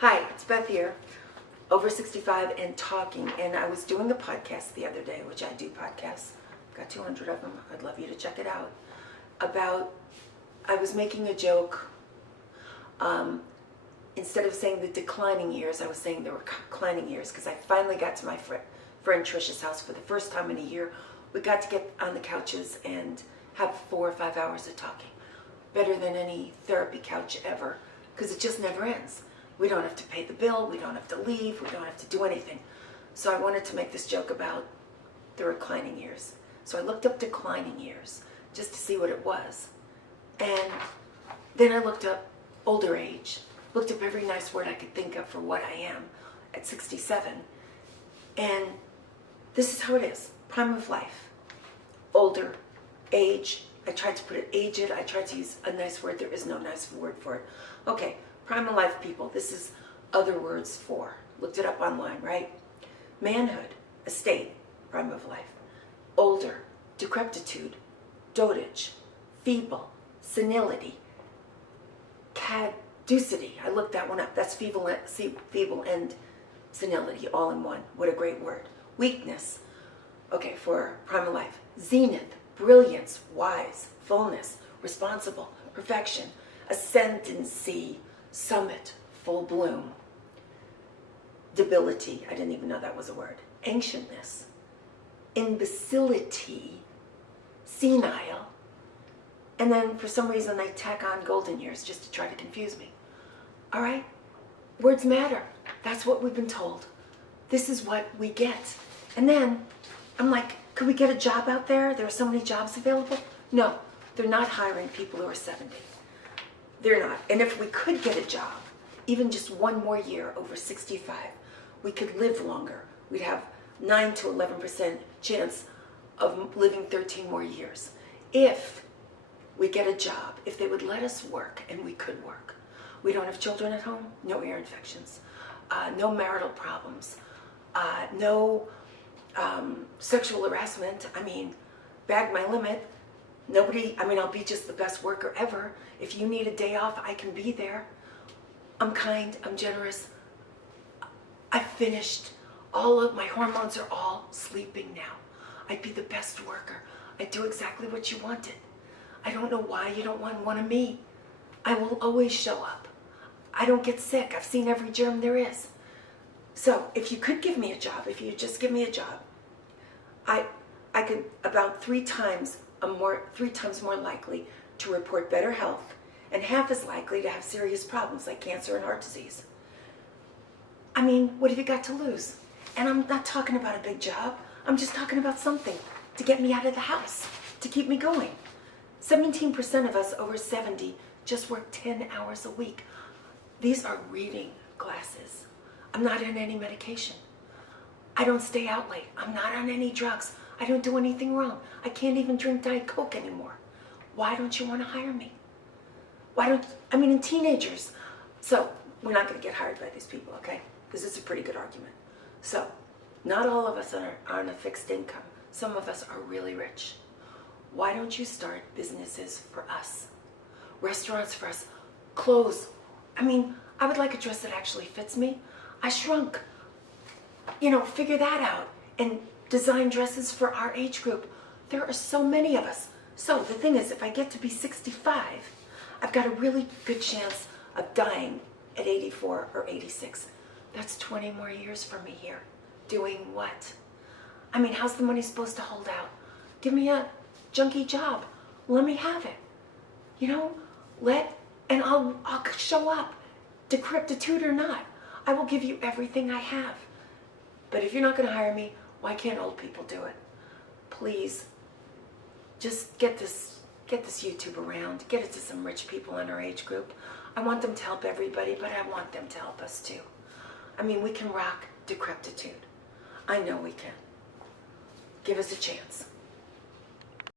Hi, it's Beth here, over 65 and talking, and I was doing a podcast the other day, which I do podcasts, I've got 200 of them, I'd love you to check it out, I was making a joke, instead of saying the declining years, I was saying the reclining years, because I finally got to my friend Trisha's house for the first time in a year. We got to get on the couches and have 4 or 5 hours of talking, better than any therapy couch ever, because it just never ends. We don't have to pay the bill, we don't have to leave, we don't have to do anything. So I wanted to make this joke about the reclining years. So I looked up declining years just to see what it was. And then I looked up older age, looked up every nice word I could think of for what I am at 67. And this is how it is. Prime of life, older, age. I tried to put it aged, I tried to use a nice word, there is no nice word for it. Okay. Prime of life people, this is other words for. Looked it up online, right? Manhood, estate, prime of life. Older, decrepitude, dotage, feeble, senility, caducity. I looked that one up. That's feeble and senility all in one. What a great word. Weakness, okay, for prime of life. Zenith, brilliance, wise, fullness, responsible, perfection, ascendancy, summit, full bloom. Debility, I didn't even know that was a word. Ancientness, imbecility, senile, and then for some reason they tack on golden years just to try to confuse me. All right? Words matter. That's what we've been told. This is what we get. And then I'm like, could we get a job out there? There are so many jobs available. No, they're not hiring people who are 70. They're not. And if we could get a job, even just one more year over 65, we could live longer. We'd have 9 to 11% chance of living 13 more years. If we get a job, if they would let us work, and we could work. We don't have children at home, no ear infections, no marital problems, no sexual harassment. I mean, bag my limit. Nobody, I mean, I'll be just the best worker ever. If you need a day off, I can be there. I'm kind, I'm generous. I've finished. All of my hormones are all sleeping now. I'd be the best worker. I'd do exactly what you wanted. I don't know why you don't want one of me. I will always show up. I don't get sick. I've seen every germ there is. So if you could give me a job, if you just give me a job, I could about 3 times more likely to report better health and half as likely to have serious problems like cancer and heart disease. I mean, what have you got to lose? And I'm not talking about a big job. I'm just talking about something to get me out of the house, to keep me going. 17% of us over 70 just work 10 hours a week. These are reading glasses. I'm not on any medication. I don't stay out late. I'm not on any drugs. I don't do anything wrong. I can't even drink Diet Coke anymore. Why don't you want to hire me? I mean, in teenagers. So, we're not going to get hired by these people, okay? Because it's a pretty good argument. So, not all of us are on a fixed income. Some of us are really rich. Why don't you start businesses for us? Restaurants for us. Clothes. I mean, I would like a dress that actually fits me. I shrunk. You know, figure that out. And design dresses for our age group. There are so many of us. So the thing is, if I get to be 65, I've got a really good chance of dying at 84 or 86. That's 20 more years for me here. Doing what? I mean, how's the money supposed to hold out? Give me a junky job. Let me have it. You know, and I'll show up, decrepitude or not. I will give you everything I have. But if you're not going to hire me, why can't old people do it? Please, just get this YouTube around. Get it to some rich people in our age group. I want them to help everybody, but I want them to help us too. I mean, we can rock decrepitude. I know we can. Give us a chance.